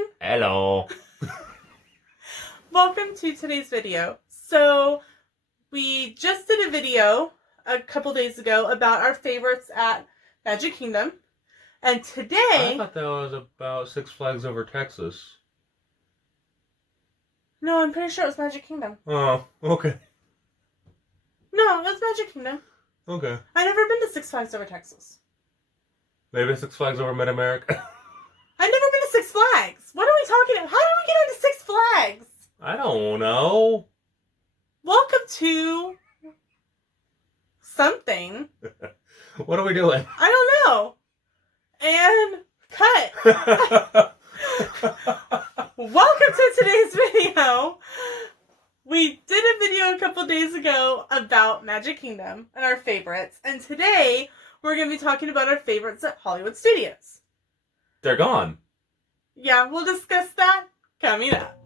everyone! Hello! Welcome to today's video. So, we just did a video a couple days ago about our favorites at Magic Kingdom. And today... I thought that was about Six Flags Over Texas. No, I'm pretty sure it was Magic Kingdom. Oh, okay. No, it was Magic Kingdom. Okay. I've never been to Six Flags Over Texas. Maybe Six Flags Over Mid-America. I've never been to Six Flags. What are we talking about? How did we get into Six Flags? I don't know. Welcome to... something. What are we doing? I don't know. And cut. Welcome to today's video. We did a video a couple days ago about Magic Kingdom and our favorites. And today we're going to be talking about our favorites at Hollywood Studios. They're gone. Yeah, we'll discuss that coming up.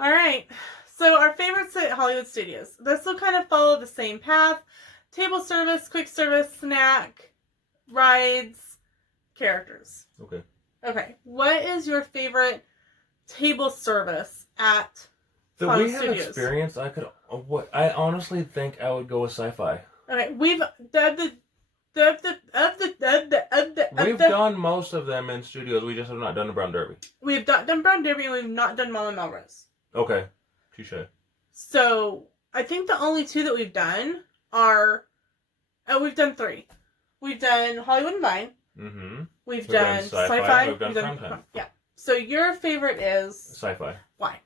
Alright, so our favorites at Hollywood Studios. This will kind of follow the same path. Table service, quick service, snack, rides, characters. Okay. Okay, what is your favorite table service at That Hollywood we have Studios? experience, I honestly think I would go with sci-fi. Okay, we've done most of them in studios, we just have not done the Brown Derby. We've done Brown Derby and we've not done Mall and Melrose. Okay. Touche. So, I think the only two that we've done are... Oh, we've done three. We've done Hollywood and Vine. Mm-hmm. We've done sci-fi. We've done Primetime. Yeah. So, your favorite is... Sci-fi. Why?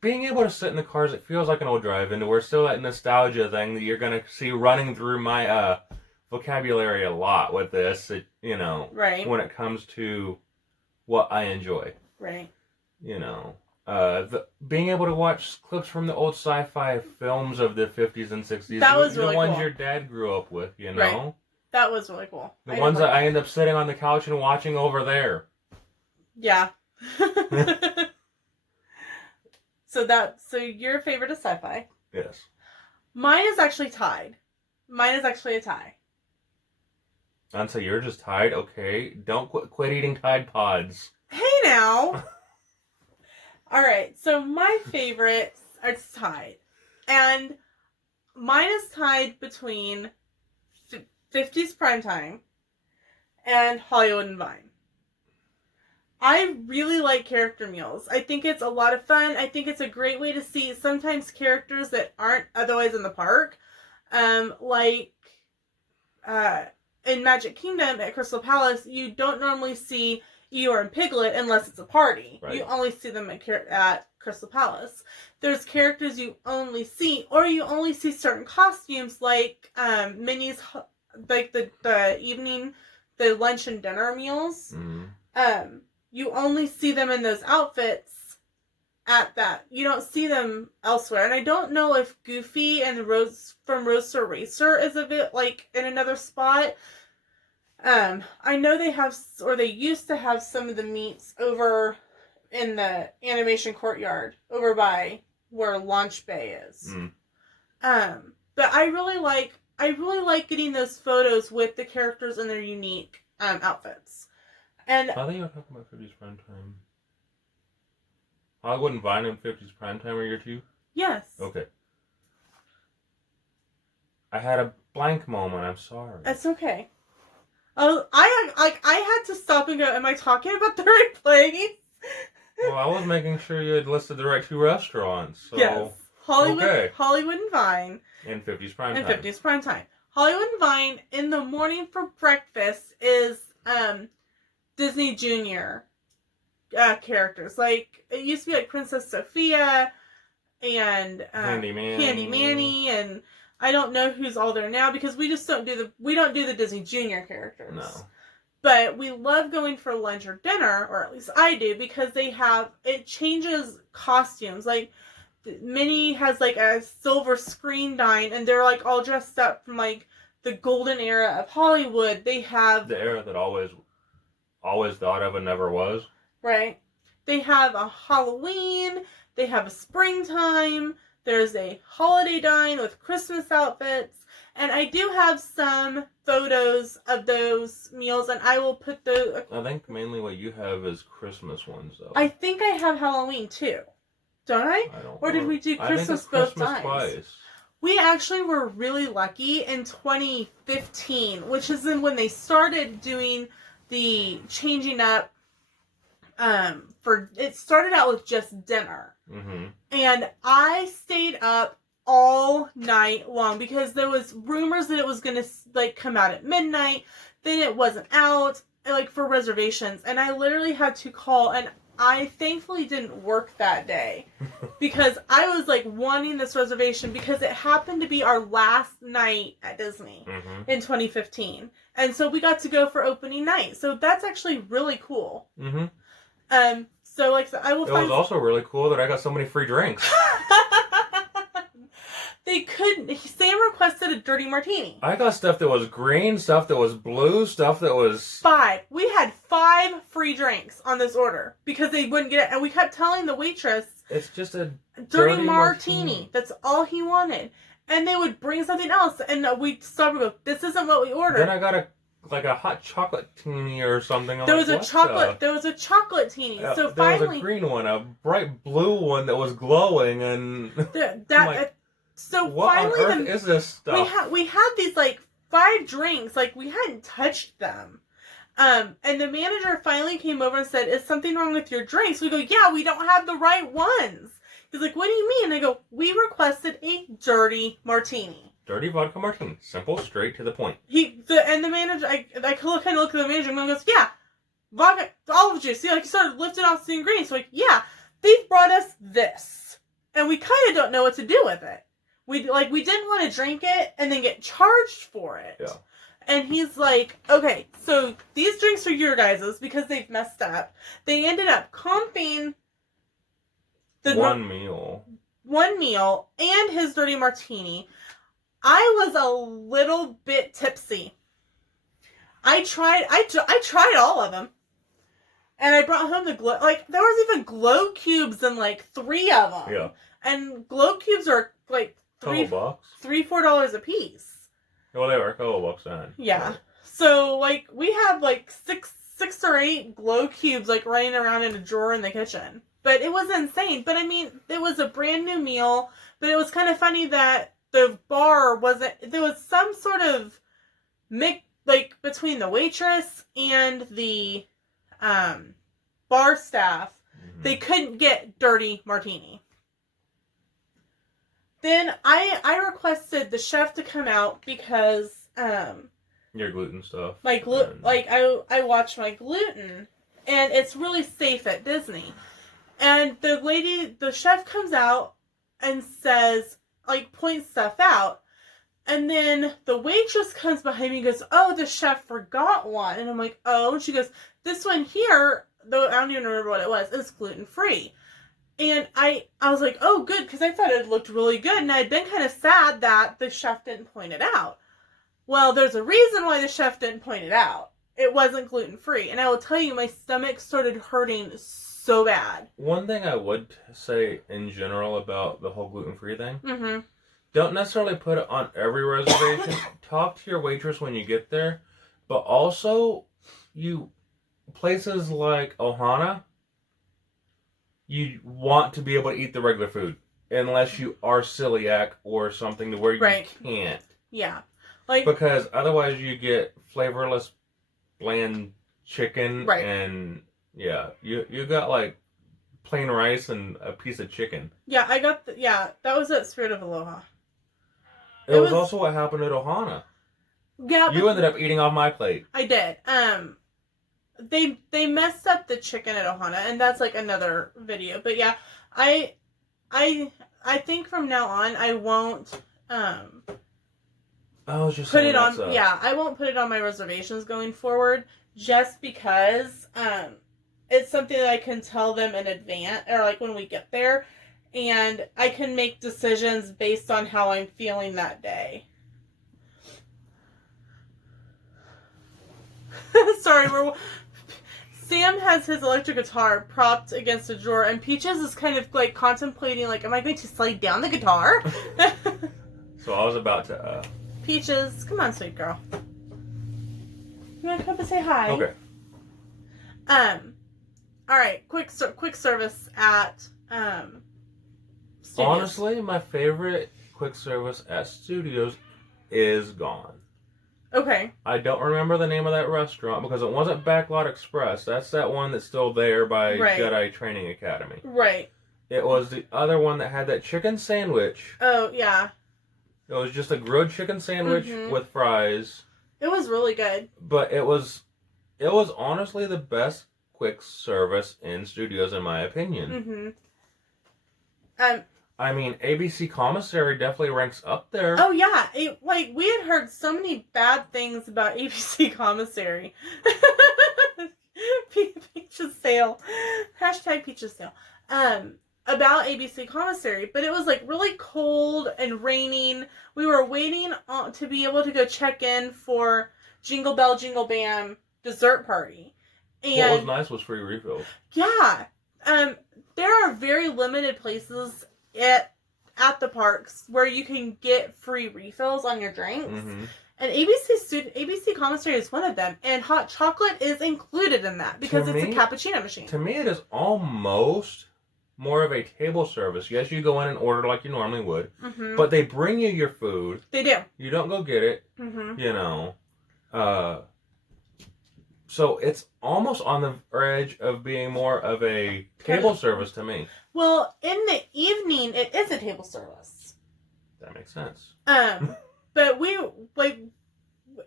Being able to sit in the cars, it feels like an old drive-in. We're still that nostalgia thing that you're going to see running through my vocabulary a lot with this, Right. When it comes to what I enjoy. Right. Being able to watch clips from the old sci-fi films of the 50s and 60s. That was really the ones cool. your dad grew up with, Right. That was really cool. The ones that I end up sitting on the couch and watching over there. Yeah. So your favorite is sci-fi. Yes. Mine is actually tied. Mine is actually a tie. And so you're just tied? Okay. Don't quit eating Tide Pods. Hey now! Alright, so my favorites are tied. And mine is tied between 50s Primetime and Hollywood and Vine. I really like character meals. I think it's a lot of fun. I think it's a great way to see sometimes characters that aren't otherwise in the park. In Magic Kingdom at Crystal Palace, you don't normally see Eeyore and Piglet unless it's a party. Right. You only see them at Crystal Palace. There's characters you only see, or you only see certain costumes like Minnie's, like the lunch and dinner meals. Mm-hmm. You only see them in those outfits at that. You don't see them elsewhere. And I don't know if Goofy and Rose from Roadster Racer is a bit like in another spot. I know they have, or they used to have some of the meets over in the animation courtyard over by where Launch Bay is. Mm. But I really like getting those photos with the characters in their unique outfits. And I think you were talking about 50s Primetime. Hollywood and Vine and 50s Primetime are your two? Yes. Okay. I had a blank moment. I'm sorry. That's okay. Oh, I had to stop and go, am I talking about the right place? Well, I was making sure you had listed the right two restaurants. So. Yes. Hollywood and Vine. And 50s Primetime. And 50s Primetime. Hollywood and Vine in the morning for breakfast is Disney Junior characters. Like, it used to be like Princess Sophia and Handy Manny, and I don't know who's all there now because we just don't do the Disney Junior characters. No. But we love going for lunch or dinner, or at least I do, because it changes costumes. Like, Minnie has like a silver screen dine, and they're like all dressed up from like the golden era of Hollywood. They have the era that always thought of and never was. Right? They have a Halloween, they have a springtime, there's a holiday dine with Christmas outfits, and I do have some photos of those meals, and I will put those... I think mainly what you have is Christmas ones, though. I think I have Halloween, too. Don't I? I don't Or did we do Christmas both times? Twice. We actually were really lucky in 2015, which is when they started doing the changing up. It started out with just dinner, and I stayed up all night long because there was rumors that it was gonna come out at midnight. Then it wasn't out, for reservations, and I literally had to call, and I thankfully didn't work that day because I was wanting this reservation because it happened to be our last night at Disney in 2015, and so we got to go for opening night. So that's actually really cool. So I will. It was also really cool that I got so many free drinks. They couldn't. Sam requested a dirty martini. I got stuff that was green, stuff that was blue, stuff that was... 5. We had 5 free drinks on this order because they wouldn't get it. And we kept telling the waitress... It's just a dirty martini. That's all he wanted. And they would bring something else. And we stopped and go, this isn't what we ordered. Then I got a hot chocolate teeny or something. There was a chocolate teeny. Yeah, so there finally... was a green one, a bright blue one that was glowing, and... So what finally, on earth is this stuff? We had these 5 drinks, we hadn't touched them, and the manager finally came over and said, "Is something wrong with your drinks?" We go, "Yeah, we don't have the right ones." He's like, "What do you mean?" I go, "We requested a dirty martini." Dirty vodka martini, simple, straight to the point. The manager, I kind of look at the manager and he goes, "Yeah, vodka, olive juice." See, he started lifting off the ingredients. So yeah, they brought us this, and we kind of don't know what to do with it. We didn't want to drink it and then get charged for it. Yeah. And he's like, "Okay, so these drinks are your guys's because they've messed up." They ended up comping one meal and his dirty martini. I was a little bit tipsy. I tried all of them. And I brought home the glow, there was even glow cubes in 3 of them. Yeah. And glow cubes are $3-4 a piece. Well, they were a couple bucks then. Yeah. Right. So we had 6 or 8 glow cubes running around in a drawer in the kitchen. But it was insane. But I mean, it was a brand new meal. But it was kind of funny that the bar there was some sort of mix between the waitress and the bar staff. They couldn't get dirty martini. Then I requested the chef to come out because your gluten stuff. I watch my gluten, and it's really safe at Disney. And the chef comes out and says, points stuff out, and then the waitress comes behind me and goes, "Oh, the chef forgot one," and I'm like, "Oh," and she goes, "This one here, though I don't even remember what it was, is gluten free." And I was like, "Oh, good," because I thought it looked really good, and I'd been kind of sad that the chef didn't point it out. Well, there's a reason why the chef didn't point it out. It wasn't gluten-free, and I will tell you, my stomach started hurting so bad. One thing I would say in general about the whole gluten-free thing, Don't necessarily put it on every reservation. Talk to your waitress when you get there. But also, places like Ohana, you want to be able to eat the regular food. Unless you are celiac or something to where you can't. Yeah. Because otherwise you get flavorless, bland chicken. Right. And, yeah, you got, plain rice and a piece of chicken. Yeah, that was at Spirit of Aloha. It was also what happened at Ohana. Yeah, you ended up eating off my plate. I did. They messed up the chicken at Ohana, and that's another video. But yeah, I think from now on I won't I was just put it on. Yeah, I won't put it on my reservations going forward, just because it's something that I can tell them in advance, or when we get there. And I can make decisions based on how I'm feeling that day. Sam has his electric guitar propped against a drawer, and Peaches is kind of like contemplating, like, am I going to slide down the guitar? So I was about to. Peaches, come on, sweet girl. You want to come up and say hi? Okay. All right. Quick service at Studios. Honestly, my favorite quick service at Studios is gone. Okay. I don't remember the name of that restaurant because it wasn't Backlot Express. That's that one that's still there by Right. Jedi Training Academy. Right. It was the other one that had that chicken sandwich. Oh yeah. It was just a grilled chicken sandwich with fries. It was really good. But it was honestly the best quick service in Studios in my opinion. I mean, ABC Commissary definitely ranks up there. Oh yeah, we had heard so many bad things about ABC Commissary. Peaches sale, #Peaches sale. About ABC Commissary, but it was like really cold and raining. We were waiting to be able to go check in for Jingle Bell Jingle Bam dessert party. And what was nice was free refills. yeah, there are very limited places at the parks where you can get free refills on your drinks. And ABC Commissary is one of them, and hot chocolate is included in that because it's a cappuccino machine. To me, it is almost more of a table service. Yes, you go in and order like you normally would, but they bring you your food. They do. You don't go get it. You know, so it's almost on the edge of being more of a table service to me. Well, in the evening, it is a table service. That makes sense. But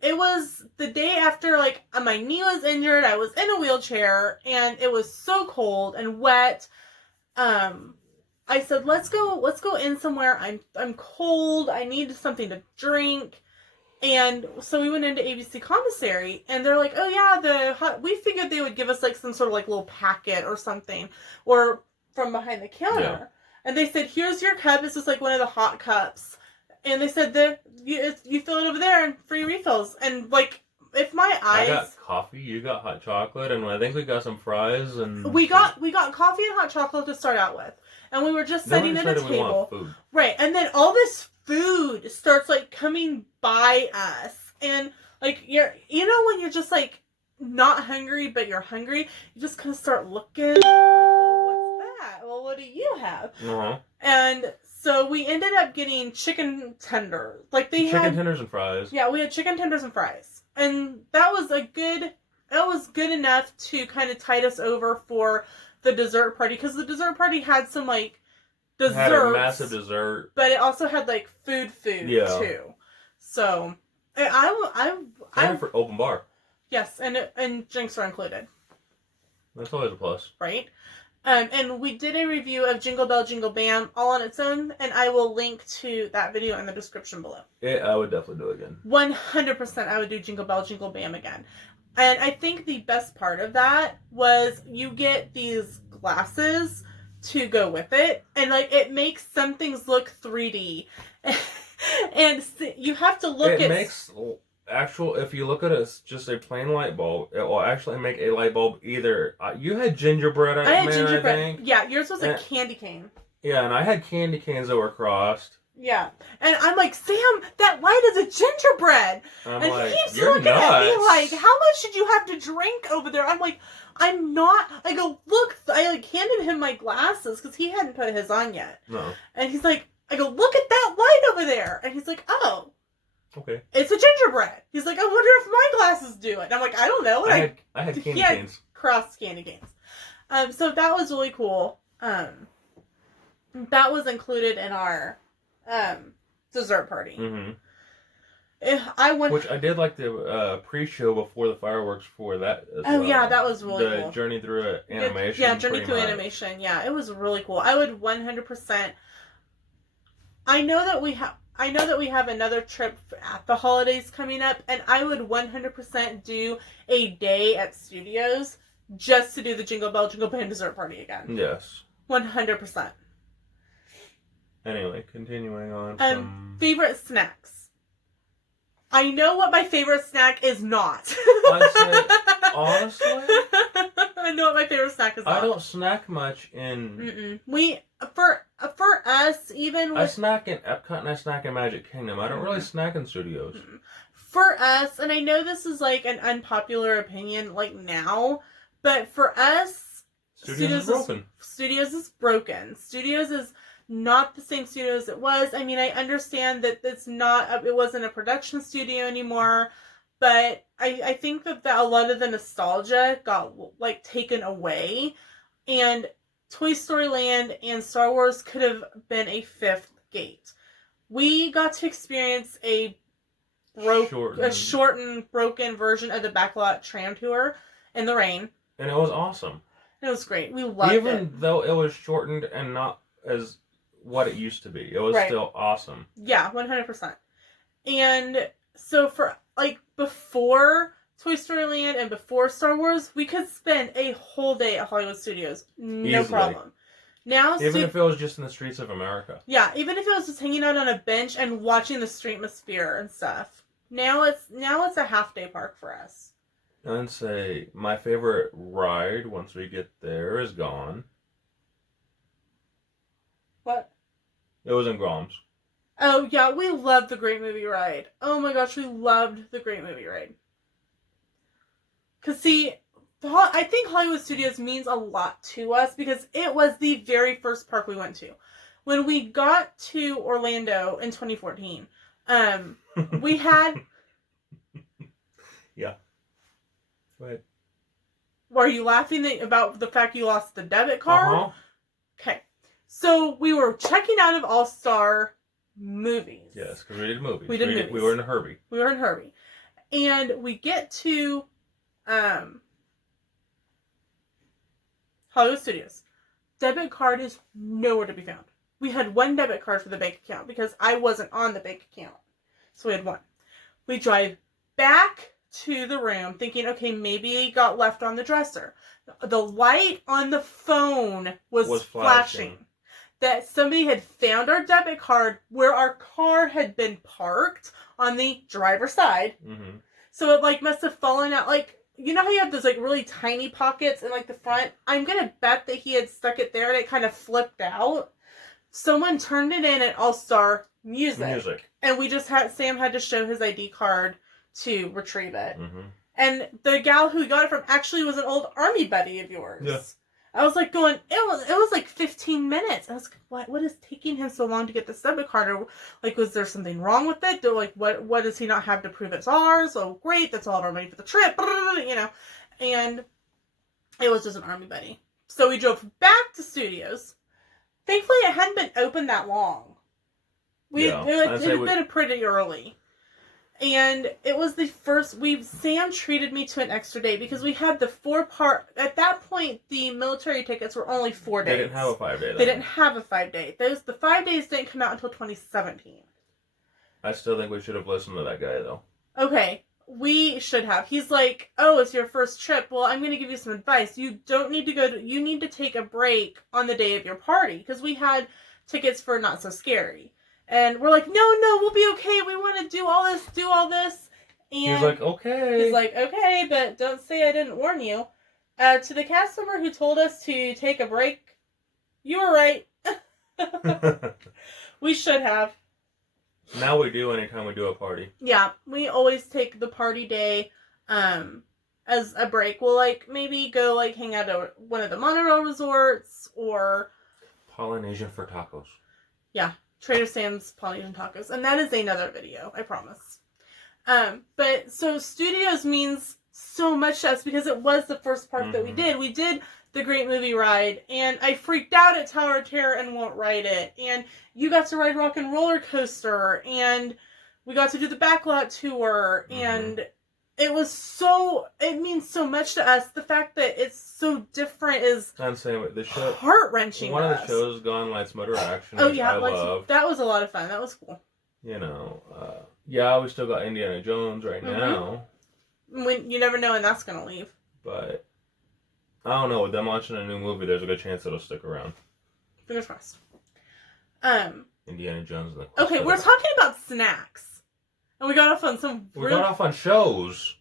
it was the day after, my knee was injured, I was in a wheelchair, and it was so cold and wet. I said, let's go in somewhere. I'm cold. I need something to drink. And so we went into ABC Commissary, and they're like, oh yeah, we figured they would give us some sort of little packet or something, or from behind the counter. Yeah. And they said, here's your cup. This is one of the hot cups. And they said that you fill it over there and free refills. And if my eyes... I got coffee, you got hot chocolate, and I think we got some fries and... We got coffee and hot chocolate to start out with. And we were just sitting at a table. We want food. Right. And then all this food starts coming by us. And you're when you're just not hungry but you're hungry, you just kind of start looking well, what's that? Well, what do you have? And so we ended up getting chicken tenders. Chicken tenders and fries. Yeah, we had chicken tenders and fries. And that was good enough to kind of tide us over for the dessert party, because the dessert party had some desserts. Had a massive dessert, but it also had food too. So I'm for open bar. Yes, and drinks are included. That's always a plus, right? And we did a review of Jingle Bell Jingle Bam all on its own, and I will link to that video in the description below. I would definitely do it again. 100% I would do Jingle Bell Jingle Bam again. And I think the best part of that was you get these glasses to go with it, and it makes some things look 3D. And you have to look at... It makes... if you look at it as just a plain light bulb, it will actually make a light bulb either. You had gingerbread, I had gingerbread. I think. Yeah, yours was a candy cane. Yeah, and I had candy canes that were crossed. Yeah. And I'm like, Sam, that light is a gingerbread. And he keeps looking at me how much did you have to drink over there? I'm like, I'm not. I go, look. I handed him my glasses because he hadn't put his on yet. No. And he's like, I go, look at that light over there. And he's like, oh. Okay. It's a gingerbread. He's like, I wonder if my glasses do it. And I'm like, I don't know. And I had candy canes. Crossed candy canes. So that was really cool. That was included in our dessert party. Which I did like the pre-show before the fireworks for that as well. Yeah, that was really cool. The journey through animation. Yeah, journey through animation. Yeah, it was really cool. I would 100%. I know that we have another trip at the holidays coming up, and I would 100% do a day at Studios just to do the Jingle Bell Jingle Bam dessert party again. Yes. 100%. Anyway, continuing on from... Favorite snacks? I know what my favorite snack is not. I'd say, honestly, I know what my favorite snack is not. I don't snack much in... We, for us, even with... I snack in Epcot and I snack in Magic Kingdom. I don't really snack in studios. For us, and I know this is like an unpopular opinion like now, but for us, Studios is broken. Studios is broken. Studios is not the same studio as it was. I mean, I understand that it wasn't a production studio anymore, but I think that a lot of the nostalgia got like taken away, and Toy Story Land and Star Wars could have been a fifth gate. We got to experience a shortened, broken version of the Backlot Tram Tour in the rain. And it was awesome. It was great. We loved it. Even though it was shortened and not as what it used to be. It was still awesome. Yeah, 100%. And so for, like, before Toy Story Land and before Star Wars, we could spend a whole day at Hollywood Studios. No problem. Now, even if it was just in the streets of America. Yeah, even if it was just hanging out on a bench and watching the streetmosphere and stuff. Now it's a half-day park for us. And say, my favorite ride, once we get there, is gone. What? It was in Groms. Oh, yeah, we loved the Great Movie Ride. Oh my gosh, we loved the Great Movie Ride. Because, see, I think Hollywood Studios means a lot to us because it was the very first park we went to. When we got to Orlando in 2014, we had... Yeah. Wait. Were you laughing about the fact you lost the debit card? Uh-huh. Okay. So we were checking out of All-Star movies. Yes, because we did movies. We did movies. We were in Herbie. And we get to Hollywood Studios. Debit card is nowhere to be found. We had one debit card for the bank account because I wasn't on the bank account. So we had one. We drive back to the room thinking, okay, maybe it got left on the dresser. The light on the phone was flashing. That somebody had found our debit card where our car had been parked on the driver's side. Mm-hmm. So it like must have fallen out. Like, you know how you have those like really tiny pockets in like the front? I'm going to bet that he had stuck it there and it kind of flipped out. Someone turned it in at All-Star Music. And we just Sam had to show his ID card to retrieve it. Mm-hmm. And the gal who got it from actually was an old army buddy of yours. Yeah. I was like going, it was like 15 minutes. I was like, what is taking him so long to get this debit card? Or like, was there something wrong with it? They're like, what does he not have to prove it's ours? Oh, great, that's all of our money for the trip, you know. And it was just an army buddy. So we drove back to Studios. Thankfully, it hadn't been open that long. It had been pretty early. And it was the first, Sam treated me to an extra day because we had the 4-part, at that point, the military tickets were only 4 days. They didn't have a 5-day. They didn't have a 5-day. The 5 days didn't come out until 2017. I still think we should have listened to that guy, though. Okay, we should have. He's like, oh, it's your first trip. Well, I'm going to give you some advice. You don't need to you need to take a break on the day of your party. Because we had tickets for Not So Scary. And we're like, no, we'll be okay. We want to do all this. And he's like, okay, but don't say I didn't warn you. To the cast member who told us to take a break, you were right. We should have. Now we do anytime we do a party. Yeah, we always take the party day as a break. We'll maybe go hang out at one of the monorail resorts or Polynesian for tacos. Yeah. Trader Sam's Polynesian Tacos. And that is another video, I promise. But so Studios means so much to us because it was the first park that we did. We did the Great Movie Ride, and I freaked out at Tower of Terror and won't ride it. And you got to ride Rock and Roller Coaster, and we got to do the Backlot Tour, and it means so much to us. The fact that it's so different is heart-wrenching. One of the shows, Gone Lights Motor Action, oh yeah, I love. That was a lot of fun. That was cool. You know, we still got Indiana Jones right now. You never know when that's going to leave. But, I don't know, with them launching a new movie, there's a good chance it'll stick around. Fingers crossed. Indiana Jones and the Okay, we're talking about snacks. And we got off on some... We got off on shows.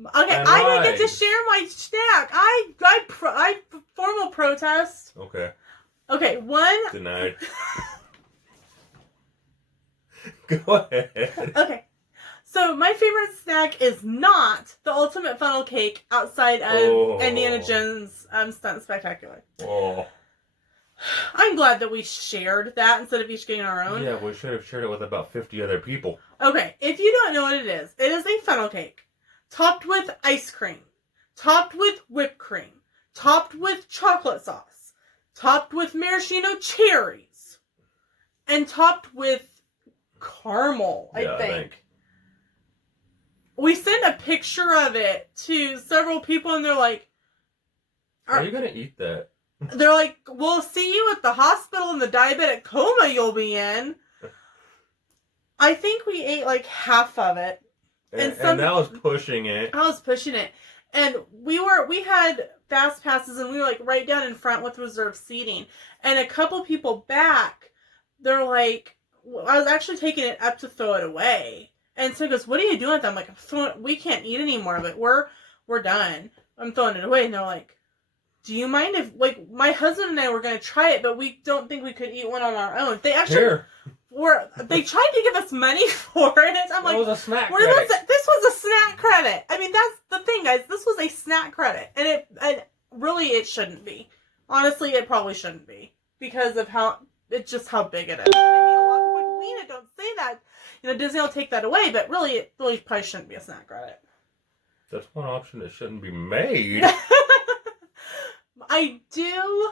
Okay, and I didn't get to rides. share my snack. I formal protest. Okay. Okay, one... Denied. Go ahead. Okay. So my favorite snack is not the ultimate funnel cake outside of Indiana Jones Stunt Spectacular. Oh. I'm glad that we shared that instead of each getting our own. Yeah, we should have shared it with about 50 other people. Okay, if you don't know what it is a funnel cake topped with ice cream, topped with whipped cream, topped with chocolate sauce, topped with maraschino cherries, and topped with caramel, I think. We sent a picture of it to several people and they're like... Are you going to eat that? They're like, we'll see you at the hospital in the diabetic coma you'll be in. I think we ate like half of it. And that was pushing it. I was pushing it. And we had fast passes and we were like right down in front with reserved seating. And a couple people back, they're like, I was actually taking it up to throw it away. And so he goes, what are you doing with them? I'm like, we can't eat any more of it. We're done. I'm throwing it away. And they're like, do you mind if, like, my husband and I were going to try it, but we don't think we could eat one on our own. They actually they tried to give us money for it. I'm like, it was a snack credit. This was a snack credit. I mean, that's the thing, guys. This was a snack credit. And it shouldn't be. Honestly, it probably shouldn't be. Because of how big it is. I mean, a lot of people like, Lena, don't say that. You know, Disney will take that away, but really, it really probably shouldn't be a snack credit. That's one option that shouldn't be made. I do,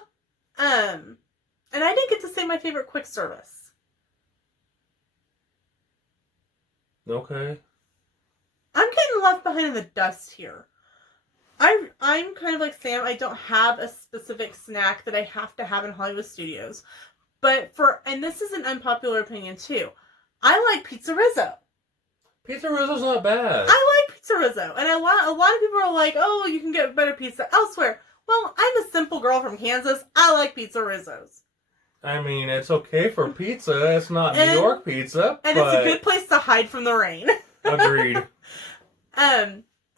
and I didn't get to say my favorite quick service. Okay. I'm getting left behind in the dust here. I'm kind of like Sam. I don't have a specific snack that I have to have in Hollywood Studios. But and this is an unpopular opinion too, I like pizza Rizzo. Pizza Rizzo's not bad. I like pizza Rizzo. And a lot of people are like, oh, you can get better pizza elsewhere. Well, I'm a simple girl from Kansas. I like pizza Rizzos. I mean, it's okay for pizza. It's not New York pizza. And it's a good place to hide from the rain. Agreed.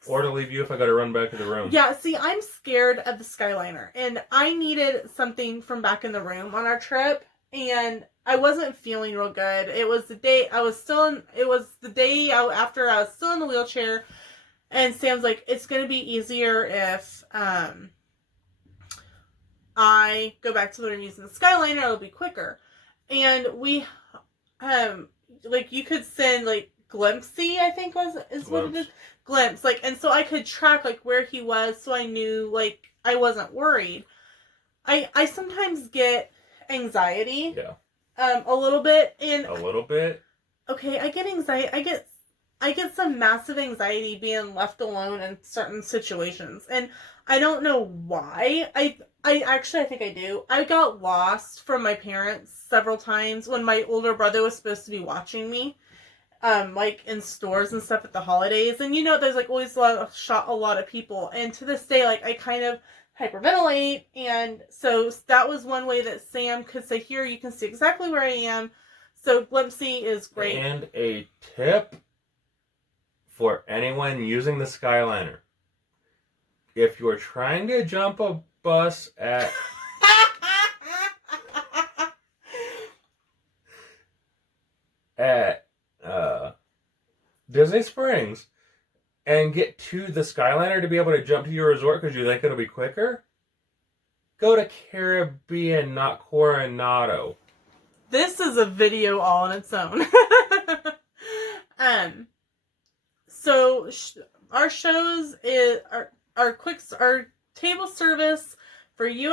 Or to leave you if I gotta run back to the room. Yeah, see, I'm scared of the Skyliner. And I needed something from back in the room on our trip. And I wasn't feeling real good. It was the day after I was still in the wheelchair. And Sam's like, it's going to be easier if I go back to the room using the Skyliner. It'll be quicker. And we, you could send, Glimpsy, I think is what it is. Glimpse. And so I could track, where he was so I knew, I wasn't worried. I sometimes get anxiety. Yeah. A little bit. And a little bit? Okay, I get anxiety. I get some massive anxiety being left alone in certain situations. And I don't know why. I think I do. I got lost from my parents several times when my older brother was supposed to be watching me. In stores and stuff at the holidays. And there's always a lot of people. And to this day, I kind of hyperventilate. And so that was one way that Sam could say, here, you can see exactly where I am. So Glimpsy is great. And a tip for anyone using the Skyliner. If you're trying to jump a bus at Disney Springs and get to the Skyliner to be able to jump to your resort because you think it'll be quicker, go to Caribbean, not Coronado. This is a video all on its own. So our shows our table service for you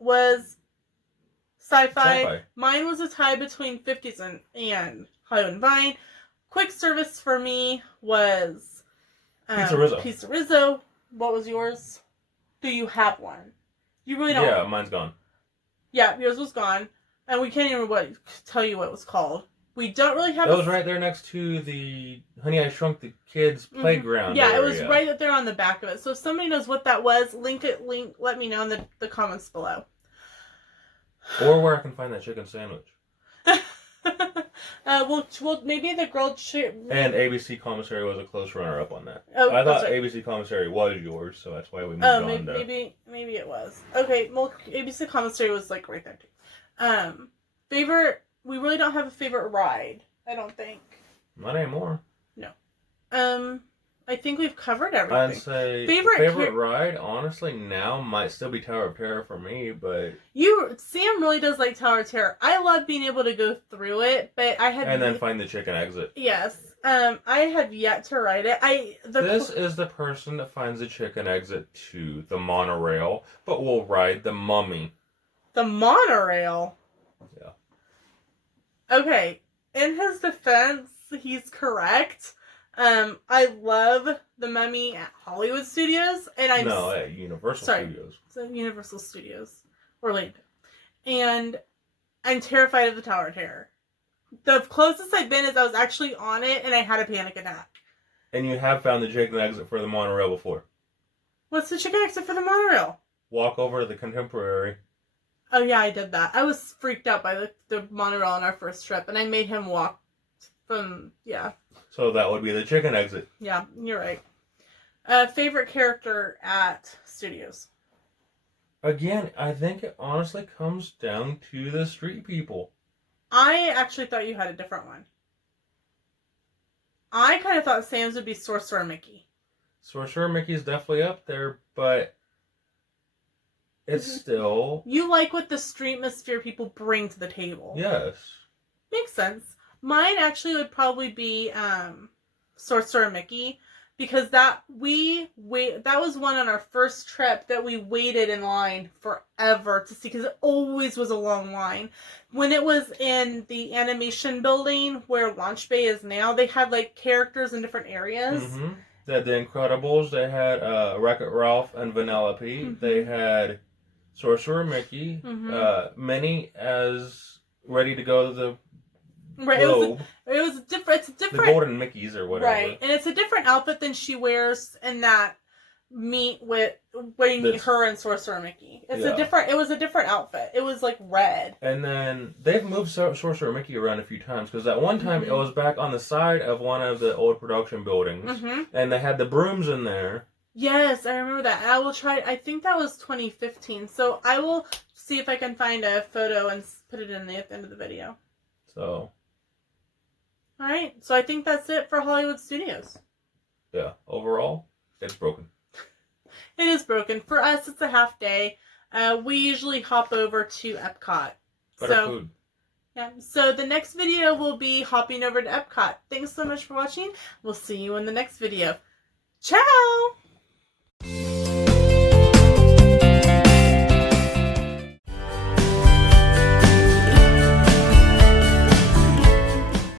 was sci-fi. Mine was a tie between 50s and Hollywood and Vine. Quick service for me was Pizza Rizzo. What was yours? Do you have one? You really don't. Yeah, mine's gone. Yeah, yours was gone. And we can't even tell you what it was called. We don't really have... That was right there next to the Honey, I Shrunk the Kids playground Yeah, area. it was right up there on the back of it. So if somebody knows what that was, let me know in the comments below. Or where I can find that chicken sandwich. Well, maybe the grilled chicken. And ABC Commissary was a close runner-up on that. Oh, I thought that's right. ABC Commissary was yours, so that's why we moved Oh, on to... maybe it was. Okay, well, ABC Commissary was like right there too. Favorite. We really don't have a favorite ride. I don't think. Not anymore. No. I think we've covered everything. I'd say favorite ride, honestly, now might still be Tower of Terror for me, but... Sam really does like Tower of Terror. I love being able to go through it, but I had... And then find the chicken exit. Yes. I have yet to ride it. This is the person that finds the chicken exit to the monorail, but will ride the Mummy. The monorail? Yeah. Okay. In his defense, he's correct. I love the Mummy at Hollywood Studios, and at Universal Studios. So Universal Studios, Orlando, and I'm terrified of the Tower of Terror. The closest I've been is I was actually on it, and I had a panic attack. And you have found the chicken exit for the monorail before. What's the chicken exit for the monorail? Walk over to the Contemporary. Oh yeah, I did that. I was freaked out by the monorail on our first trip, and I made him walk from So that would be the chicken exit. Yeah, you're right. Favorite character at Studios? Again, I think it honestly comes down to the street people. I actually thought you had a different one. I kind of thought Sam's would be Sorcerer Mickey. Sorcerer Mickey's definitely up there, but it's still... You like what the streetmosphere people bring to the table. Yes. Makes sense. Mine actually would probably be Sorcerer Mickey, because that was one on our first trip that we waited in line forever to see, because it always was a long line. When it was in the animation building where Launch Bay is now, they had like characters in different areas. Mm-hmm. They had the Incredibles, they had Wreck-It Ralph and Vanellope, Mm-hmm. They had Sorcerer Mickey, Mm-hmm. Minnie as ready to go to the Right, globe. It was a different. It's a different. The golden Mickeys or whatever. Right, and it's a different outfit than she wears in that meet with when you meet her and Sorcerer Mickey. It's a different. It was a different outfit. It was like red. And then they've moved Sorcerer Mickey around a few times, because at one time it was back on the side of one of the old production buildings, and they had the brooms in there. Yes, I remember that. And I will try. I think that was 2015. So I will see if I can find a photo and put it in at the end of the video. So. All right, so I think that's it for Hollywood Studios. Yeah, overall, it's broken. It is broken. For us, it's a half day. We usually hop over to Epcot. Better food. Yeah, so the next video will be hopping over to Epcot. Thanks so much for watching. We'll see you in the next video. Ciao!